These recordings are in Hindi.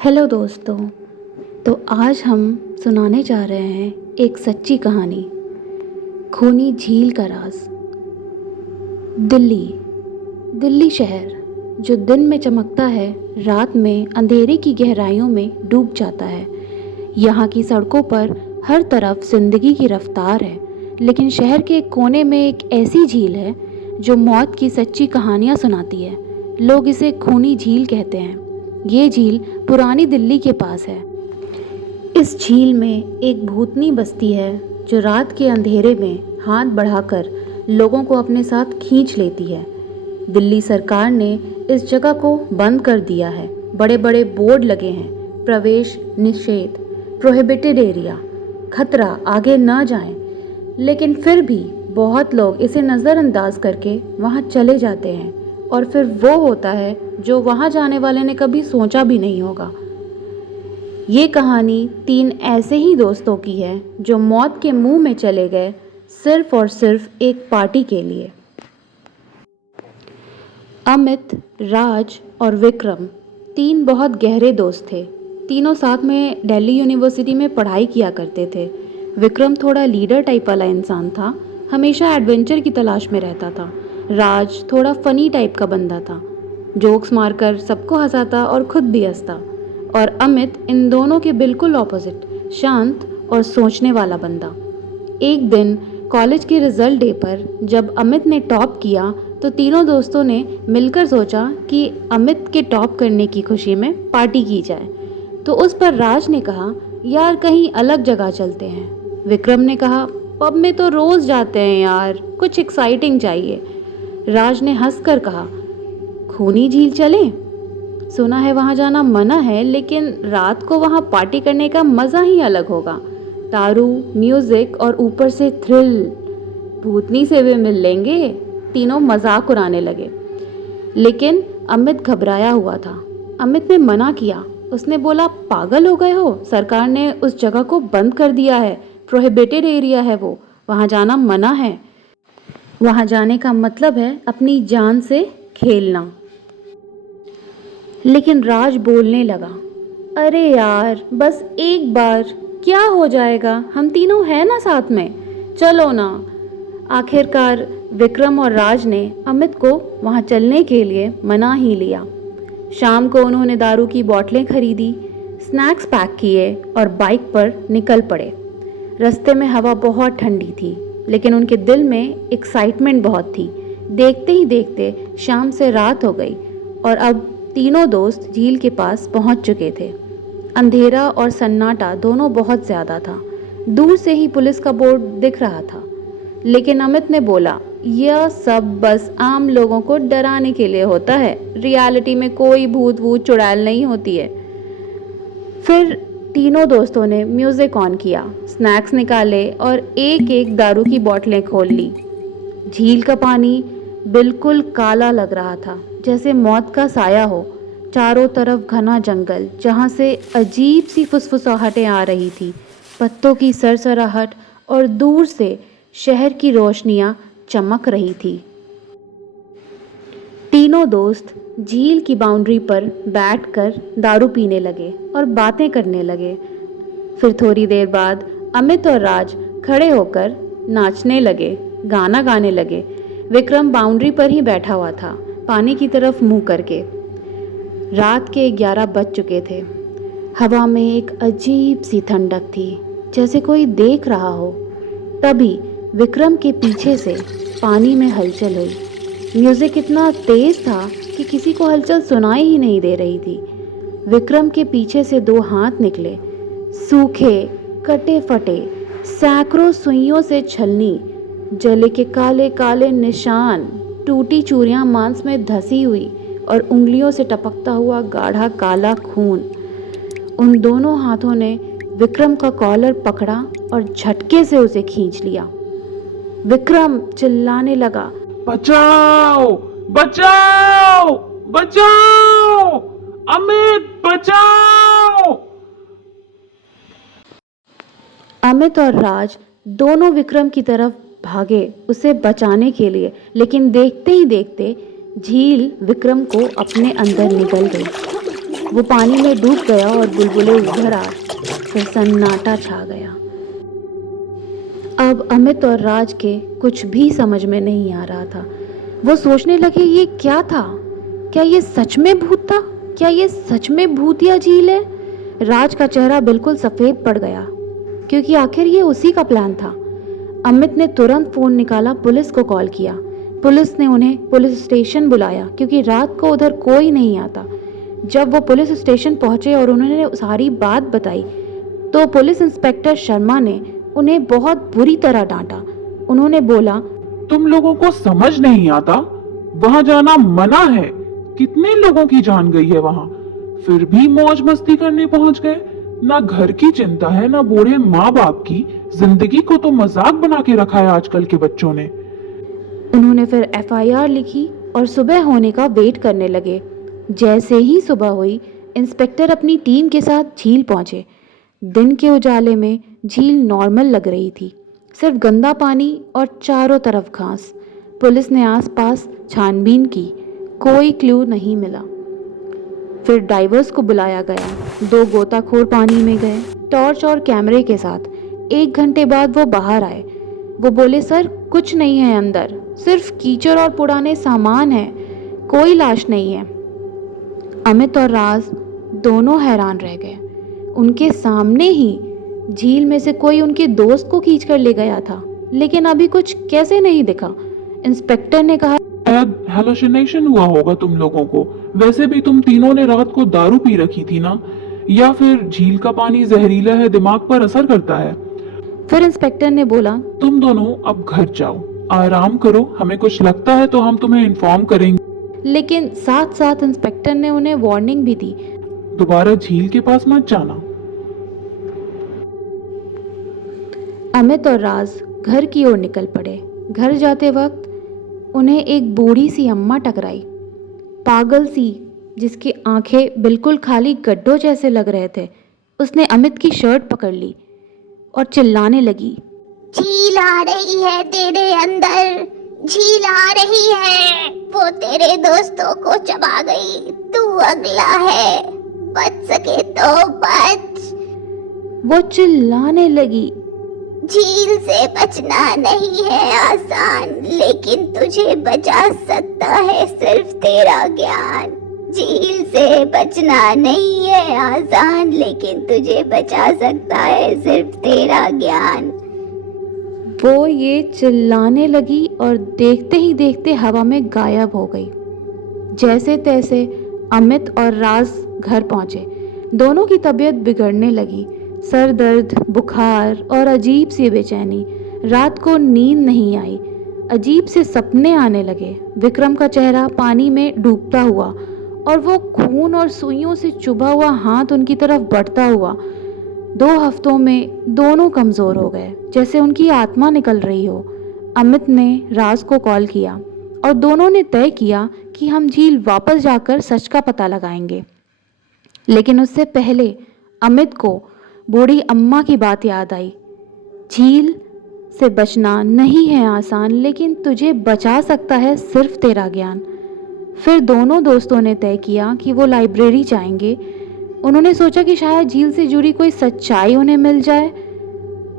हेलो दोस्तों। तो आज हम सुनाने जा रहे हैं एक सच्ची कहानी, खूनी झील का राज। दिल्ली दिल्ली शहर जो दिन में चमकता है, रात में अंधेरे की गहराइयों में डूब जाता है। यहाँ की सड़कों पर हर तरफ जिंदगी की रफ्तार है, लेकिन शहर के एक कोने में एक ऐसी झील है जो मौत की सच्ची कहानियाँ सुनाती है। लोग इसे खूनी झील कहते हैं। ये झील पुरानी दिल्ली के पास है। इस झील में एक भूतनी बस्ती है जो रात के अंधेरे में हाथ बढ़ाकर लोगों को अपने साथ खींच लेती है। दिल्ली सरकार ने इस जगह को बंद कर दिया है। बड़े बड़े बोर्ड लगे हैं, प्रवेश निषेध, प्रोहिबिटेड एरिया, खतरा, आगे न जाएं। लेकिन फिर भी बहुत लोग इसे नज़रअंदाज करके वहाँ चले जाते हैं, और फिर वो होता है जो वहाँ जाने वाले ने कभी सोचा भी नहीं होगा। ये कहानी 3 ऐसे ही दोस्तों की है जो मौत के मुंह में चले गए सिर्फ और सिर्फ एक पार्टी के लिए। अमित, राज और विक्रम 3 बहुत गहरे दोस्त थे। तीनों साथ में दिल्ली यूनिवर्सिटी में पढ़ाई किया करते थे। विक्रम थोड़ा लीडर टाइप वाला इंसान था, हमेशा एडवेंचर की तलाश में रहता था। राज थोड़ा फनी टाइप का बंदा था, जोक्स मारकर सबको हंसाता और खुद भी हंसता। और अमित इन दोनों के बिल्कुल ऑपोजिट, शांत और सोचने वाला बंदा। एक दिन कॉलेज के रिजल्ट डे पर जब अमित ने टॉप किया तो तीनों दोस्तों ने मिलकर सोचा कि अमित के टॉप करने की खुशी में पार्टी की जाए। तो उस पर राज ने कहा, यार कहीं अलग जगह चलते हैं। विक्रम ने कहा, पब में तो रोज जाते हैं यार, कुछ एक्साइटिंग चाहिए। राज ने हंसकर कहा, खूनी झील चलें? सुना है वहाँ जाना मना है, लेकिन रात को वहाँ पार्टी करने का मज़ा ही अलग होगा। दारू, म्यूज़िक और ऊपर से थ्रिल, भूतनी से भी मिल लेंगे। तीनों मजाक उड़ाने लगे, लेकिन अमित घबराया हुआ था। अमित ने मना किया। उसने बोला, पागल हो गए हो, सरकार ने उस जगह को बंद कर दिया है, प्रोहिबिटेड एरिया है वो, वहाँ जाना मना है। वहाँ जाने का मतलब है अपनी जान से खेलना। लेकिन राज बोलने लगा, अरे यार बस एक बार, क्या हो जाएगा, हम तीनों हैं ना साथ में, चलो ना। आखिरकार विक्रम और राज ने अमित को वहाँ चलने के लिए मना ही लिया। शाम को उन्होंने दारू की बोतलें खरीदी, स्नैक्स पैक किए और बाइक पर निकल पड़े। रास्ते में हवा बहुत ठंडी थी, लेकिन उनके दिल में एक्साइटमेंट बहुत थी। देखते ही देखते शाम से रात हो गई और अब तीनों दोस्त झील के पास पहुंच चुके थे। अंधेरा और सन्नाटा दोनों बहुत ज़्यादा था। दूर से ही पुलिस का बोर्ड दिख रहा था, लेकिन अमित ने बोला, यह सब बस आम लोगों को डराने के लिए होता है, रियलिटी में कोई भूत वूत चुड़ैल नहीं होती है। फिर तीनों दोस्तों ने म्यूज़िक ऑन किया, स्नैक्स निकाले और एक एक दारू की बोतलें खोल ली। झील का पानी बिल्कुल काला लग रहा था, जैसे मौत का साया हो। चारों तरफ घना जंगल, जहाँ से अजीब सी फुसफुसाहटें आ रही थी, पत्तों की सरसराहट, और दूर से शहर की रोशनियाँ चमक रही थी। तीनों दोस्त झील की बाउंड्री पर बैठकर दारू पीने लगे और बातें करने लगे। फिर थोड़ी देर बाद अमित और राज खड़े होकर नाचने लगे, गाना गाने लगे। विक्रम बाउंड्री पर ही बैठा हुआ था, पानी की तरफ मुंह करके। रात के 11 बज चुके थे। हवा में एक अजीब सी ठंडक थी, जैसे कोई देख रहा हो। तभी विक्रम के पीछे से पानी में हलचल हुई। म्यूजिक इतना तेज था कि किसी को हलचल सुनाई ही नहीं दे रही थी। विक्रम के पीछे से 2 हाथ निकले, सूखे, कटे फटे, सैकड़ों सुइयों से छलनी, जले के काले काले निशान, टूटी चूड़ियां मांस में धसी हुई और उंगलियों से टपकता हुआ गाढ़ा काला खून। उन दोनों हाथों ने विक्रम का कॉलर पकड़ा और झटके से उसे खींच लिया। विक्रम चिल्लाने लगा, बचाओ बचाओ बचाओ, अमित बचाओ। अमित और राज दोनों विक्रम की तरफ भागे उसे बचाने के लिए, लेकिन देखते ही देखते झील विक्रम को अपने अंदर निगल गई। वो पानी में डूब गया और बुलबुलें उभर आ, फिर सन्नाटा छा गया। अब अमित और राज के कुछ भी समझ में नहीं आ रहा था। वो सोचने लगे ये क्या था? क्या ये सच में भूत था? क्या ये सच में भूत या झील है? राज का चेहरा बिल्कुल सफ़ेद पड़ गया, क्योंकि आखिर ये उसी का प्लान था। अमित ने तुरंत फ़ोन निकाला, पुलिस को कॉल किया। पुलिस ने उन्हें पुलिस स्टेशन बुलाया, क्योंकि रात को उधर कोई नहीं आता। जब वो पुलिस स्टेशन पहुंचे और उन्होंने सारी बात बताई, तो पुलिस इंस्पेक्टर शर्मा ने उन्हें बहुत बुरी तरह डांटा। उन्होंने बोला, तुम लोगों को समझ नहीं आता? वहां जाना मना है। कितने लोगों की जान गई है वहां, फिर भी मौज मस्ती करने पहुंच गए। ना घर की चिंता है, ना बूढ़े माँ बाप की। जिंदगी को तो मजाक बना के रखा है आजकल के बच्चों ने। उन्होंने फिर एफआईआर लिखी और सुबह होने का वेट करने लगे। जैसे ही सुबह हुई, इंस्पेक्टर अपनी टीम के साथ झील पहुंचे। दिन के उजाले में झील नॉर्मल लग रही थी, सिर्फ गंदा पानी और चारों तरफ घास। पुलिस ने आसपास छानबीन की, कोई क्लू नहीं मिला। फिर डाइवर्स को बुलाया गया। 2 गोताखोर पानी में गए, टॉर्च और कैमरे के साथ। 1 घंटे बाद वो बाहर आए। वो बोले, सर कुछ नहीं है अंदर, सिर्फ कीचड़ और पुराने सामान है, कोई लाश नहीं है। अमित और राज दोनों हैरान रह गए। उनके सामने ही झील में से कोई उनके दोस्त को खींच कर ले गया था, लेकिन अभी कुछ कैसे नहीं दिखा। इंस्पेक्टर ने कहा, शायद हेलुसिनेशन हुआ होगा तुम लोगों को। वैसे भी तुम तीनों ने रात को दारू पी रखी थी ना, या फिर झील का पानी जहरीला है, दिमाग पर असर करता है। फिर इंस्पेक्टर ने बोला, तुम दोनों अब घर जाओ, आराम करो। हमें कुछ लगता है तो हम तुम्हें इन्फॉर्म करेंगे। लेकिन साथ साथ इंस्पेक्टर ने उन्हें वार्निंग भी दी, दोबारा झील के पास मत जाना। अमित और राज घर की ओर निकल पड़े। घर जाते वक्त उन्हें एक बूढ़ी सी अम्मा टकराई, पागल सी, जिसकी आंखें बिल्कुल खाली गड्ढों जैसे लग रहे थे। उसने अमित की शर्ट पकड़ ली और चिल्लाने लगी, झील आ रही है तेरे अंदर, झील आ रही है। वो तेरे दोस्तों को चबा गई, तू अगला है, बच सके तो बच। वो चिल्लाने लगी, झील से बचना नहीं है आसान, लेकिन तुझे बचा सकता है सिर्फ तेरा ज्ञान। झील से बचना नहीं है आसान, लेकिन तुझे बचा सकता है सिर्फ तेरा ज्ञान। वो ये चिल्लाने लगी और देखते ही देखते हवा में गायब हो गई। जैसे तैसे अमित और राज घर पहुंचे। दोनों की तबीयत बिगड़ने लगी, सर दर्द, बुखार और अजीब सी बेचैनी। रात को नींद नहीं आई, अजीब से सपने आने लगे। विक्रम का चेहरा पानी में डूबता हुआ और वो खून और सुइयों से चुभा हुआ हाथ उनकी तरफ बढ़ता हुआ। 2 हफ्तों में दोनों कमज़ोर हो गए, जैसे उनकी आत्मा निकल रही हो। अमित ने राज को कॉल किया और दोनों ने तय किया कि हम झील वापस जाकर सच का पता लगाएंगे। लेकिन उससे पहले अमित को बूढ़ी अम्मा की बात याद आई। झील से बचना नहीं है आसान, लेकिन तुझे बचा सकता है सिर्फ तेरा ज्ञान। फिर दोनों दोस्तों ने तय किया कि वो लाइब्रेरी जाएंगे। उन्होंने सोचा कि शायद झील से जुड़ी कोई सच्चाई उन्हें मिल जाए।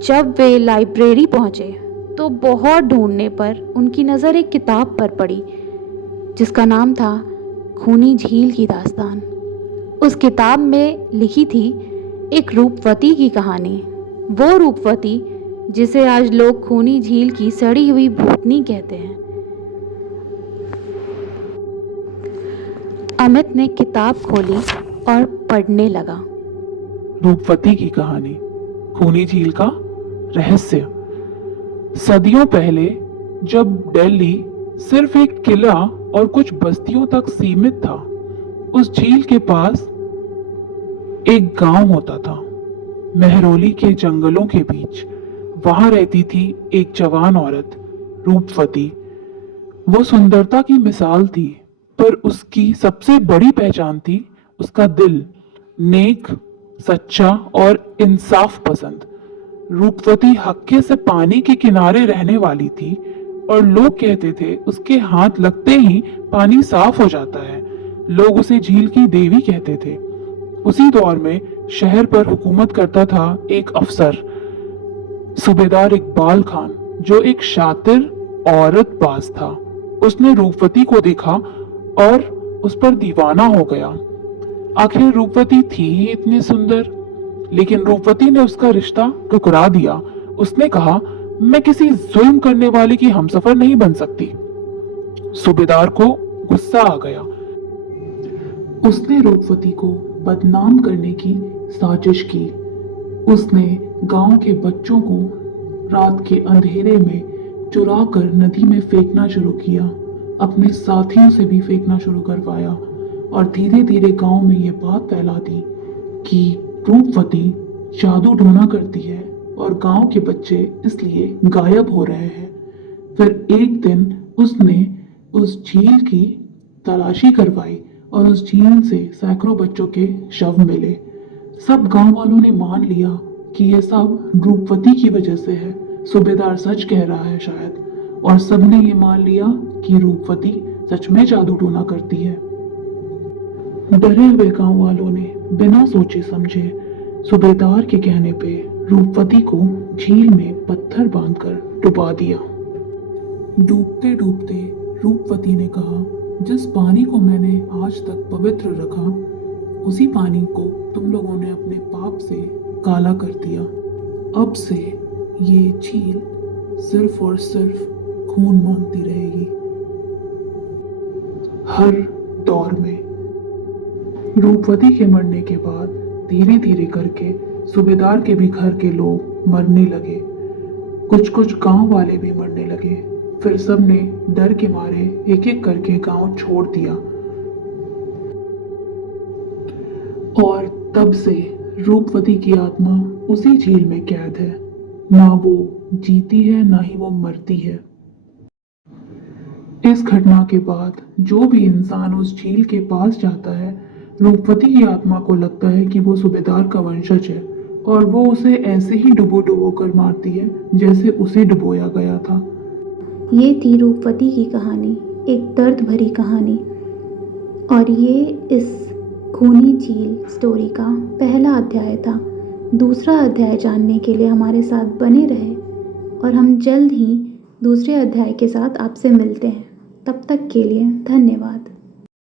जब वे लाइब्रेरी पहुंचे तो बहुत ढूंढने पर उनकी नज़र एक किताब पर पड़ी, जिसका नाम था खूनी झील की दास्तान। उस किताब में लिखी थी एक रूपवती की कहानी, वो रूपवती जिसे आज लोग खूनी झील की सड़ी हुई भूतनी कहते हैं। अमित ने किताब खोली और पढ़ने लगा। रूपवती की कहानी, खूनी झील का रहस्य। सदियों पहले, जब दिल्ली सिर्फ एक किला और कुछ बस्तियों तक सीमित था, उस झील के पास एक गांव होता था, मेहरौली के जंगलों के बीच। वहां रहती थी एक जवान औरत, रूपवती। वो सुंदरता की मिसाल थी, पर उसकी सबसे बड़ी पहचान थी उसका दिल, नेक, सच्चा और इंसाफ पसंद। रूपवती हक्के से पानी के किनारे रहने वाली थी और लोग कहते थे उसके हाथ लगते ही पानी साफ हो जाता है। लोग उसे झील की देवी कहते थे। उसी दौर में शहर पर हुकूमत करता था एक अफसर, सूबेदार इकबाल खान, जो एक शातिर औरत बाज था। उसने रूपवती को देखा और उस पर दीवाना हो गया। आखिर रूपवती थी ही इतनी सुंदर, लेकिन रूपवती ने उसका रिश्ता ठुकरा दिया। उसने कहा, मैं किसी जुल्म करने वाले की हमसफर नहीं बन सकती। सूबेदार को गुस्सा आ गया। उसने रूपवती को बदनाम करने की साजिश की। उसने गांव के बच्चों को रात के अंधेरे में चुरा कर नदी में फेंकना शुरू किया। अपने साथियों से भी फेंकना शुरू करवाया और धीरे धीरे गांव में ये बात फैला दी कि रूपवती जादू टोना करती है और गांव के बच्चे इसलिए गायब हो रहे हैं। फिर एक दिन उसने उस झील की तलाशी करवाई और उस झील से सैकड़ों बच्चों के शव मिले। सब गांव वालों ने मान लिया कि ये सब रूपवती की वजह से है। सूबेदार सच कह रहा है शायद, और सबने ये मान लिया कि रूपवती सच में जादू टोना करती है। डरे हुए गांव वालों ने बिना सोचे समझे सूबेदार के कहने पे रूपवती को झील में पत्थर बांधकर डुबा दिया। डूबते डूबते रूपवती ने कहा, जिस पानी को मैंने आज तक पवित्र रखा, उसी पानी को तुम लोगों ने अपने पाप से काला कर दिया। अब से ये झील सिर्फ और सिर्फ खून मांगती रहेगी। हर दौर में रूपवती के मरने के बाद धीरे धीरे करके सूबेदार के भी घर के लोग मरने लगे। कुछ कुछ गांव वाले भी मरने लगे। फिर सबने डर के मारे एक एक करके गांव छोड़ दिया। और तब से रूपवती की आत्मा उसी झील में कैद है। ना वो जीती है, ना ही वो मरती है। इस घटना के बाद जो भी इंसान उस झील के पास जाता है, रूपवती की आत्मा को लगता है कि वो सूबेदार का वंशज है और वो उसे ऐसे ही डुबो डुबो कर मारती है जैसे उसे डुबोया गया था। ये थी रूपवती की कहानी, एक दर्द भरी कहानी। और ये इस खूनी झील स्टोरी का पहला अध्याय था। दूसरा अध्याय जानने के लिए हमारे साथ बने रहे और हम जल्द ही दूसरे अध्याय के साथ आपसे मिलते हैं। तब तक के लिए धन्यवाद।